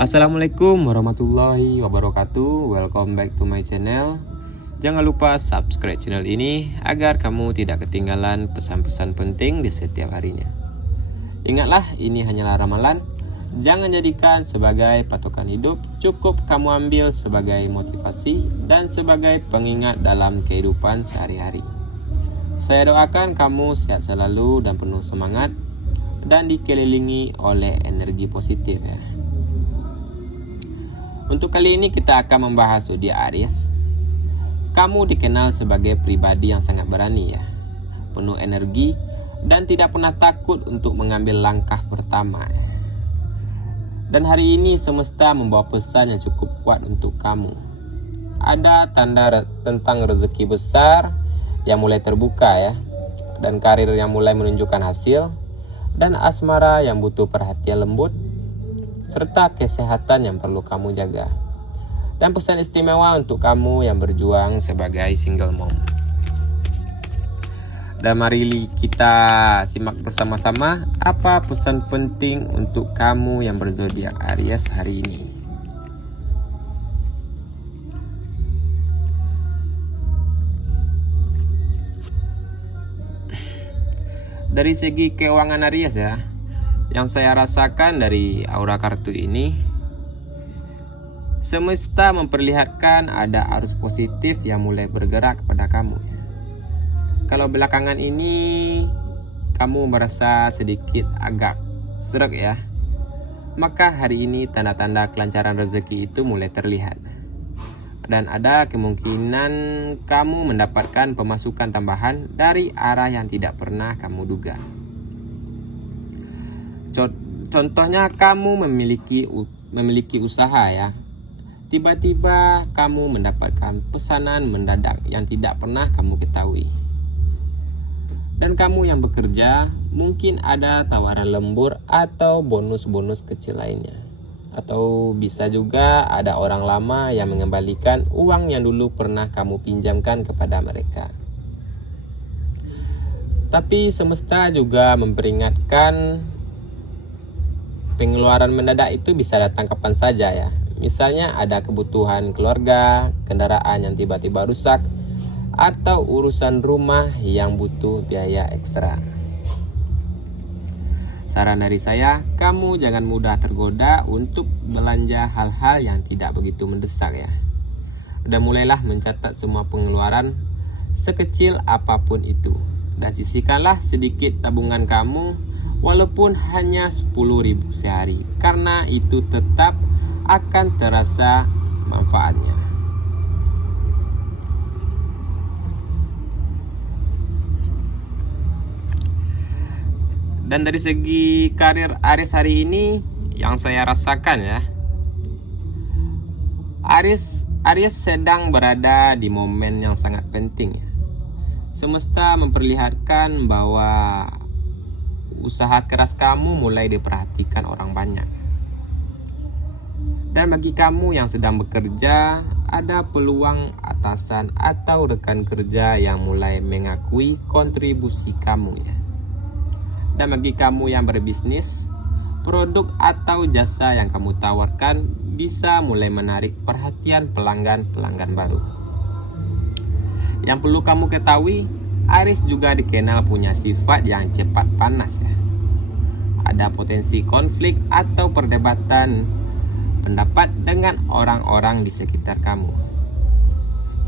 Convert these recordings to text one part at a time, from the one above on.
Assalamualaikum warahmatullahi wabarakatuh. Welcome back to my channel. Jangan lupa subscribe channel ini agar kamu tidak ketinggalan pesan-pesan penting di setiap harinya. Ingatlah, ini hanyalah ramalan. Jangan jadikan sebagai patokan hidup. Cukup kamu ambil sebagai motivasi dan sebagai pengingat dalam kehidupan sehari-hari. Saya doakan kamu sehat selalu dan penuh semangat dan dikelilingi oleh energi positif ya. Untuk kali ini kita akan membahas zodiak Aries. Kamu dikenal sebagai pribadi yang sangat berani ya, penuh energi dan tidak pernah takut untuk mengambil langkah pertama. Dan hari ini semesta membawa pesan yang cukup kuat untuk kamu. Ada tanda tentang rezeki besar yang mulai terbuka ya, dan karir yang mulai menunjukkan hasil, dan asmara yang butuh perhatian lembut, serta kesehatan yang perlu kamu jaga. Dan pesan istimewa untuk kamu yang berjuang sebagai single mom. Dan mari kita simak bersama-sama apa pesan penting untuk kamu yang berzodiak Aries hari ini. Dari segi keuangan Aries ya, yang saya rasakan dari aura kartu ini, semesta memperlihatkan ada arus positif yang mulai bergerak pada kamu. Kalau belakangan ini kamu merasa sedikit agak sreg ya, maka hari ini tanda-tanda kelancaran rezeki itu mulai terlihat. Dan ada kemungkinan kamu mendapatkan pemasukan tambahan dari arah yang tidak pernah kamu duga. Contohnya kamu memiliki usaha ya. Tiba-tiba kamu mendapatkan pesanan mendadak yang tidak pernah kamu ketahui. Dan kamu yang bekerja mungkin ada tawaran lembur atau bonus-bonus kecil lainnya. Atau bisa juga ada orang lama yang mengembalikan uang yang dulu pernah kamu pinjamkan kepada mereka. Tapi semesta juga memperingatkan pengeluaran mendadak itu bisa datang kapan saja ya. Misalnya ada kebutuhan keluarga, kendaraan yang tiba-tiba rusak, atau urusan rumah yang butuh biaya ekstra. Saran dari saya, kamu jangan mudah tergoda untuk belanja hal-hal yang tidak begitu mendesak ya. Dan mulailah mencatat semua pengeluaran sekecil apapun itu. Dan sisihkanlah sedikit tabungan kamu walaupun hanya 10.000 sehari, karena itu tetap akan terasa manfaatnya. Dan dari segi karir Aries hari ini yang saya rasakan ya, Aries sedang berada di momen yang sangat penting ya. Semesta memperlihatkan bahwa usaha keras kamu mulai diperhatikan orang banyak. Dan bagi kamu yang sedang bekerja, ada peluang atasan atau rekan kerja yang mulai mengakui kontribusi kamu ya. Dan bagi kamu yang berbisnis, produk atau jasa yang kamu tawarkan bisa mulai menarik perhatian pelanggan-pelanggan baru. Yang perlu kamu ketahui, Aries juga dikenal punya sifat yang cepat panas ya. Ada potensi konflik atau perdebatan pendapat dengan orang-orang di sekitar kamu.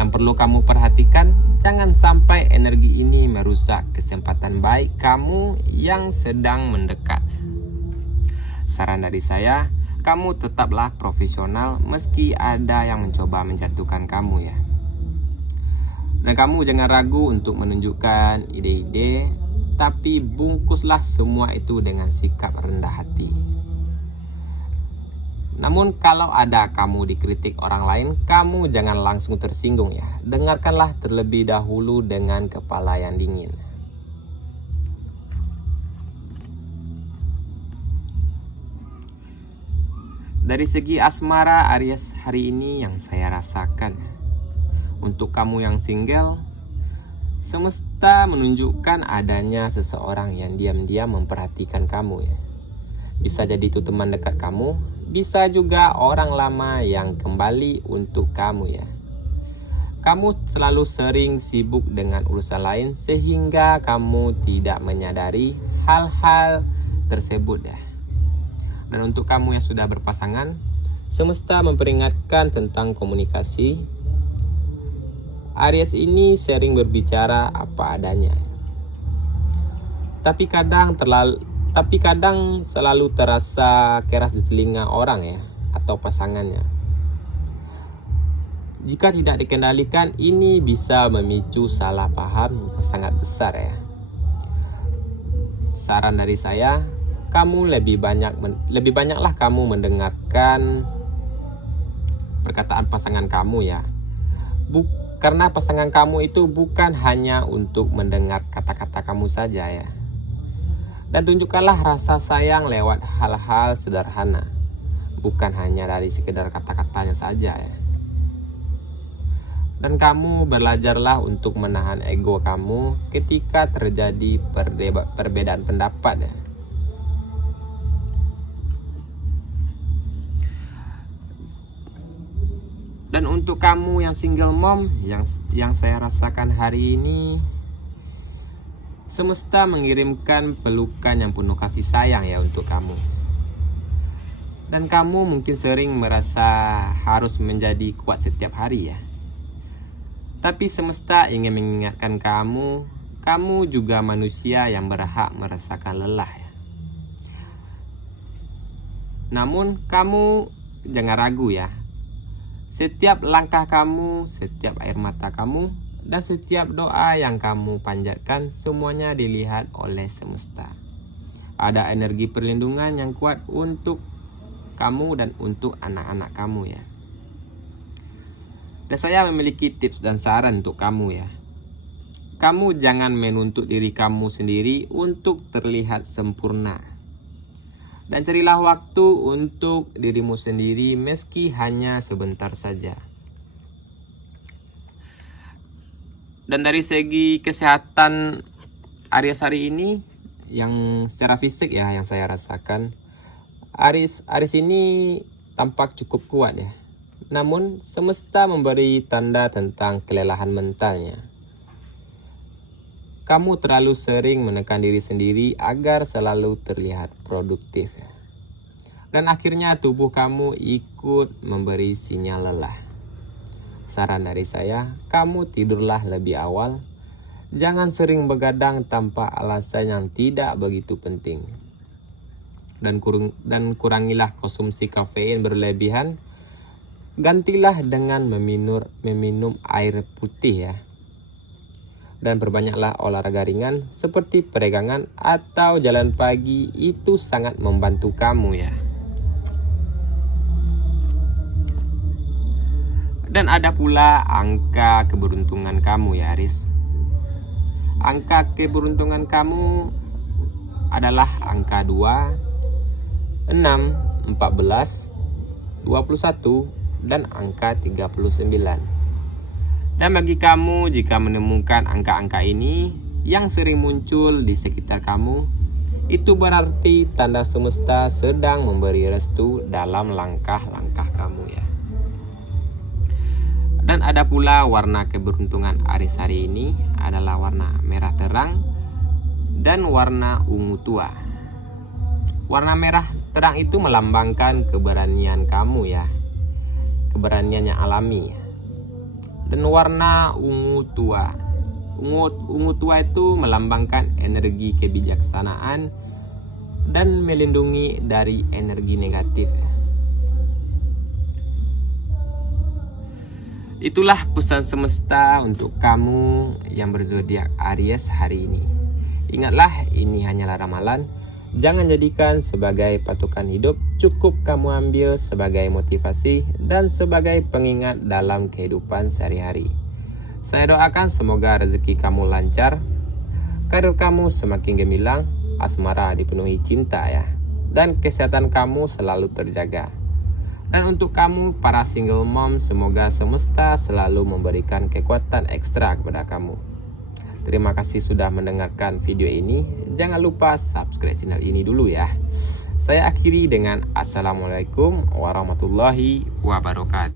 Yang perlu kamu perhatikan, jangan sampai energi ini merusak kesempatan baik kamu yang sedang mendekat. Saran dari saya, kamu tetaplah profesional meski ada yang mencoba menjatuhkan kamu ya. Dan kamu jangan ragu untuk menunjukkan ide-ide, tapi bungkuslah semua itu dengan sikap rendah hati. Namun kalau ada kamu dikritik orang lain, kamu jangan langsung tersinggung ya. Dengarkanlah terlebih dahulu dengan kepala yang dingin. Dari segi asmara Aries hari ini yang saya rasakan, untuk kamu yang single, semesta menunjukkan adanya seseorang yang diam-diam memperhatikan kamu ya. Bisa jadi itu teman dekat kamu, Bisa juga orang lama yang kembali untuk kamu ya. Kamu selalu sering sibuk dengan urusan lain sehingga kamu tidak menyadari hal-hal tersebut ya. Dan untuk kamu yang sudah berpasangan, semesta memperingatkan tentang komunikasi. Aries ini sering berbicara apa adanya. Tapi kadang selalu terasa keras di telinga orang ya, atau pasangannya. Jika tidak dikendalikan, ini bisa memicu salah paham yang sangat besar ya. Saran dari saya, kamu lebih banyaklah kamu mendengarkan perkataan pasangan kamu ya. Karena pasangan kamu itu bukan hanya untuk mendengar kata-kata kamu saja ya. Dan tunjukkanlah rasa sayang lewat hal-hal sederhana, bukan hanya dari sekedar kata-katanya saja ya. Dan kamu belajarlah untuk menahan ego kamu ketika terjadi perbedaan pendapat ya. Dan untuk kamu yang single mom, yang saya rasakan hari ini, semesta mengirimkan pelukan yang penuh kasih sayang ya untuk kamu. Dan kamu mungkin sering merasa harus menjadi kuat setiap hari ya. Tapi semesta ingin mengingatkan kamu juga manusia yang berhak merasakan lelah ya. Namun kamu jangan ragu ya. Setiap langkah kamu, setiap air mata kamu, dan setiap doa yang kamu panjatkan, semuanya dilihat oleh semesta. Ada energi perlindungan yang kuat untuk kamu dan untuk anak-anak kamu ya. Dan saya memiliki tips dan saran untuk kamu ya. Kamu jangan menuntut diri kamu sendiri untuk terlihat sempurna. Dan carilah waktu untuk dirimu sendiri meski hanya sebentar saja. Dan dari segi kesehatan Aries hari ini, yang secara fisik ya yang saya rasakan, Aries ini tampak cukup kuat ya. Namun semesta memberi tanda tentang kelelahan mentalnya. Kamu terlalu sering menekan diri sendiri agar selalu terlihat produktif. Dan akhirnya tubuh kamu ikut memberi sinyal lelah. Saran dari saya, kamu tidurlah lebih awal. Jangan sering begadang tanpa alasan yang tidak begitu penting. Dan kurangilah konsumsi kafein berlebihan. Gantilah dengan meminum air putih ya. Dan perbanyaklah olahraga ringan seperti peregangan atau jalan pagi, itu sangat membantu kamu ya. Dan ada pula angka keberuntungan kamu ya Aries. Angka keberuntungan kamu adalah angka 2, 6, 14, 21, dan angka 39. Dan bagi kamu jika menemukan angka-angka ini yang sering muncul di sekitar kamu, itu berarti tanda semesta sedang memberi restu dalam langkah-langkah kamu ya. Dan ada pula warna keberuntungan Aries hari ini adalah warna merah terang dan warna ungu tua. Warna merah terang itu melambangkan keberanian kamu ya. Keberanian yang alami. Dan warna ungu tua. Ungu tua itu melambangkan energi kebijaksanaan dan melindungi dari energi negatif. Itulah pesan semesta untuk kamu yang berzodiak Aries hari ini. Ingatlah, ini hanyalah ramalan. Jangan jadikan sebagai patokan hidup, cukup kamu ambil sebagai motivasi dan sebagai pengingat dalam kehidupan sehari-hari. Saya doakan semoga rezeki kamu lancar, karir kamu semakin gemilang, asmara dipenuhi cinta ya, dan kesehatan kamu selalu terjaga. Dan untuk kamu para single mom, semoga semesta selalu memberikan kekuatan ekstra kepada kamu. Terima kasih sudah mendengarkan video ini. Jangan lupa subscribe channel ini dulu ya. Saya akhiri dengan Assalamualaikum warahmatullahi wabarakatuh.